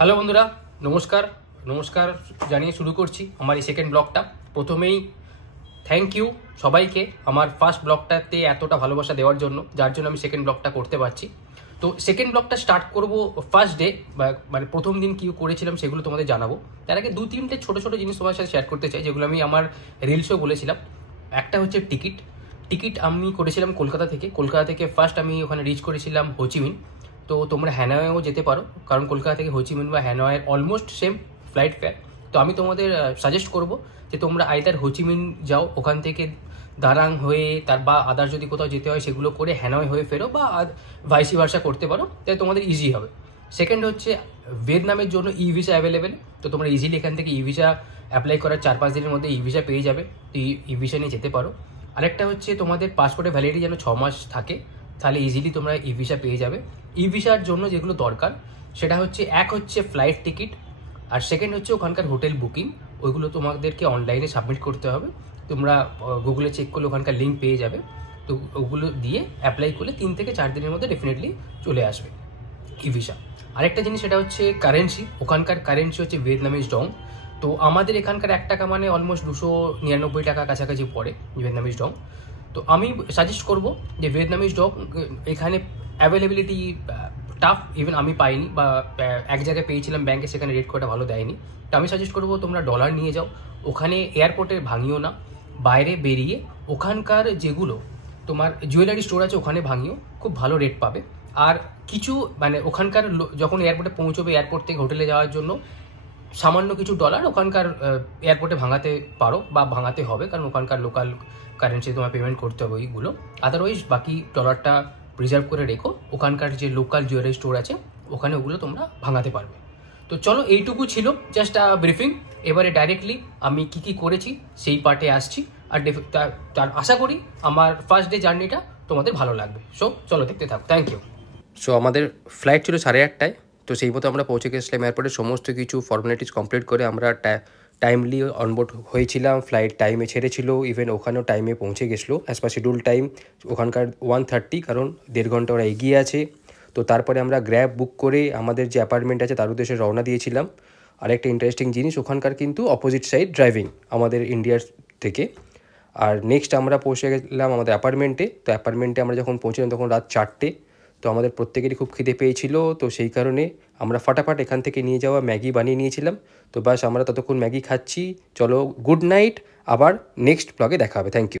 Hello বন্ধুরা, নমস্কার নমস্কার জানিয়ে শুরু করছি আমার এই সেকেন্ড ব্লগটা। প্রথমেই থ্যাংক ইউ সবাইকে আমার ফার্স্ট ব্লগটাতে এতটা ভালোবাসা দেওয়ার জন্য, যার জন্য আমি সেকেন্ড ব্লগটা করতে পারছি। তো সেকেন্ড ব্লগটা স্টার্ট করব ফার্স্ট ডে, মানে প্রথম দিন কী করেছিলাম সেগুলো তোমাদের জানাবো। তার আগে দু তিনটে ছোটো ছোটো জিনিস তোমার সাথে শেয়ার করতে চাই, যেগুলো আমি আমার রিলসেও বলেছিলাম। একটা হচ্ছে টিকিট আমি করেছিলাম কলকাতা থেকে ফার্স্ট আমি ওখানে রিচ করেছিলাম হোচিমিন। তো তোমরা হ্যানয়েও যেতে পারো, কারণ কলকাতা থেকে হোচিমিন বা হ্যানয়ের অলমোস্ট সেম ফ্লাইট ফেয়ার। তো আমি তোমাদের সাজেস্ট করব যে তোমরা আইদার হোচিমিন যাও, ওখান থেকে দারাং হয়ে তার বা আদার যদি কোথাও যেতে হয় সেগুলো করে হ্যানয় হয়ে ফেরো, বা ভাইসি ভার্সা করতে পারো, তাই তোমাদের ইজি হবে। সেকেন্ড হচ্ছে ভিয়েতনামের জন্য ই ভিসা অ্যাভেলেবেল। তো তোমরা ইজিলি এখান থেকে ই ভিসা অ্যাপ্লাই করার 4-5 দিনের মধ্যে ই ভিসা পেয়ে যাবে। তো ই ভিসা নিয়ে যেতে পারো। আরেকটা হচ্ছে তোমাদের পাসপোর্টের ভ্যালিডিটি যেন 6 মাস থাকে, তাহলে ইজিলি তোমরা ই ভিসা পেয়ে যাবে। ই ভিসার জন্য যেগুলো দরকার সেটা হচ্ছে, এক হচ্ছে ফ্লাইট টিকিট, আর সেকেন্ড হচ্ছে ওখানকার হোটেল বুকিং। ওইগুলো তোমাদেরকে অনলাইনে সাবমিট করতে হবে। তোমরা গুগলে চেক করলে ওখানকার লিঙ্ক পেয়ে যাবে। তো ওগুলো দিয়ে অ্যাপ্লাই করলে 3 থেকে 4 দিনের মধ্যে ডেফিনেটলি চলে আসবে ই ভিসা। আরেকটা জিনিস সেটা হচ্ছে কারেন্সি। ওখানকার কারেন্সি হচ্ছে ভিয়েতনামিজ ডং। তো আমাদের এখানকার 1 টাকা মানে অলমোস্ট 299 টাকা কাছাকাছি পড়ে ভিয়েতনামিজ ডং। তো আমি সাজেস্ট করব যে ভিয়েতনামিজ ডগ এখানে অ্যাভেলেবিলিটি টাফ, ইভেন আমি পাইনি, বা এক জায়গায় পেয়েছিলাম ব্যাংকে, সেখানে রেট কোটা ভালো দেয়নি। তো আমি সাজেস্ট করবো তোমরা ডলার নিয়ে যাও। ওখানে এয়ারপোর্টে ভাঙিও না, বাইরে বেরিয়ে ওখানকার যেগুলো তোমার জুয়েলারি স্টোর আছে ওখানে ভাঙিও, খুব ভালো রেট পাবে। আর কিছু মানে ওখানকার যখন এয়ারপোর্টে পৌঁছবে, এয়ারপোর্ট থেকে হোটেলে যাওয়ার জন্য সামান্য কিছু ডলার ওখানকার এয়ারপোর্টে ভাঙাতে পারো বা ভাঙাতে হবে, কারণ ওখানকার লোকাল কারেন্সি তোমার পেমেন্ট করতে হবে ওইগুলো। আদারওয়াইজ বাকি ডলারটা প্রিজার্ভ করে রেখো, ওখানকার যে লোকাল জুয়েলারি স্টোর আছে ওখানে ওগুলো তোমরা ভাঙাতে পারবে। তো চলো, এইটুকু ছিল জাস্ট ব্রিফিং। এবারে ডাইরেক্টলি আমি কি করেছি সেই পার্টে আসছি। আর তার আশা করি আমার ফার্স্ট ডে জার্নিটা তোমাদের ভালো লাগবে। সো চলো, দেখতে থাকো। Thank you. সো আমাদের ফ্লাইট ছিল 8:30টায়। তো সেই মতো আমরা পৌঁছে গেছিলাম এয়ারপোর্টে। সমস্ত কিছু ফর্মালিটিস কমপ্লিট করে আমরা টাইমলি অনবোর্ড হয়েছিলাম। ফ্লাইট টাইমে ছেড়েছিল, ইভেন ওখানেও টাইমে পৌঁছে গেছিলো অ্যাজ পার শিডিউল টাইম। ওখানকার 1:30, কারণ 1.5 ঘন্টা ওরা এগিয়ে আছে। তো তারপরে আমরা গ্র্যাব বুক করে আমাদের যে অ্যাপার্টমেন্ট আছে তার উদ্দেশ্যে রওনা দিয়েছিলাম। আর একটা ইন্টারেস্টিং জিনিস, ওখানকার কিন্তু অপোজিট সাইড ড্রাইভিং আমাদের ইন্ডিয়ার থেকে। আর নেক্সট আমরা পৌঁছে গেলাম আমাদের অ্যাপার্টমেন্টে। তো অ্যাপার্টমেন্টে আমরা যখন পৌঁছলাম তখন রাত 4টে। তো আমাদের প্রত্যেকেরই খুব খিদে পেয়েছিল। তো সেই কারণে আমরা ফাটাফাট এখান থেকে নিয়ে যাওয়া ম্যাগি বানিয়ে নিয়েছিলাম। তো বাস আমরা ততক্ষণ ম্যাগি খাচ্ছি। চলো, গুড নাইট। আবার নেক্সট ব্লগে দেখা হবে। Thank you.